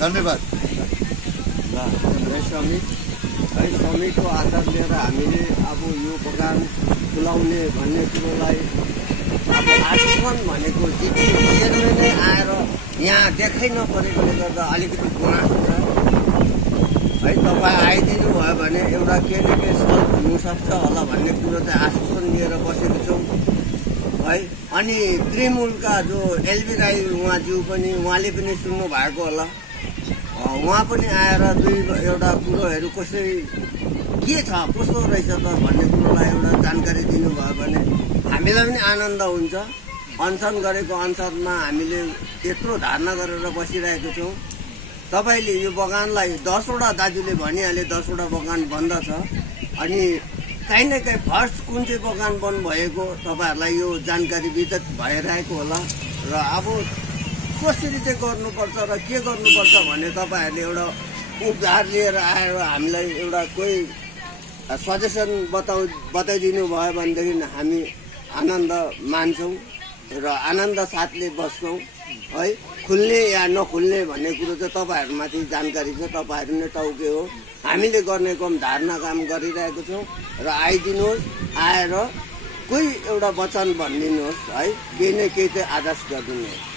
धन्यवाद। समिटको आधार लिएर हामीले अब यो बगान खुलाउने भन्ने कुरोलाई अब आश्वासन भनेको चेयरम्यानै आएर यहाँ देखाइ नपरेकोले गर्दा अलिकति गुनासो छ है। तपाईँ आइदिनु भयो भने एउटा के न के सल्भ हुनसक्छ होला भन्ने कुरो चाहिँ आश्वासन लिएर बसेको छौँ है। अनि तृणमूलका जो एलबी राई उहाँले पनि सुन्नु भएको होला, उहाँ पनि आएर एउटा कुरोहरू कसरी के छ कस्तो रहेछ त भन्ने कुरोलाई एउटा जानकारी दिनुभयो भने हामीलाई पनि आनन्द हुन्छ। अनसन गरेको अनसनमा हामीले त्यत्रो धारणा गरेर बसिरहेको छौँ। तपाईँले यो बगानलाई 10वटा दाजुले भनिहाले 10वटा बगान बन्द छ। अनि काहीँ न काहीँ फर्स्ट कुन चाहिँ बगान बन्द भएको तपाईँहरूलाई यो जानकारी विदित भइरहेको होला र अब कसरी चाहिँ गर्नुपर्छ र के गर्नुपर्छ भने तपाईँहरूले एउटा उपहार लिएर आएर हामीलाई एउटा कोही सजेसन बताइदिनु भयो भनेदेखि हामी आनन्द मान्छौँ र आनन्द साथले बस्छौँ है। खुल्ने या नखुल्ने भन्ने कुरो चाहिँ तपाईँहरूमाथि जानकारी छ, तपाईँहरू नै टाउके हो। हामीले गर्ने काम धारणा काम गरिरहेको छौँ र आइदिनुहोस्, आएर कोही एउटा वचन भनिदिनुहोस् है, केही न केही चाहिँ आदेश गरिदिनुहोस्।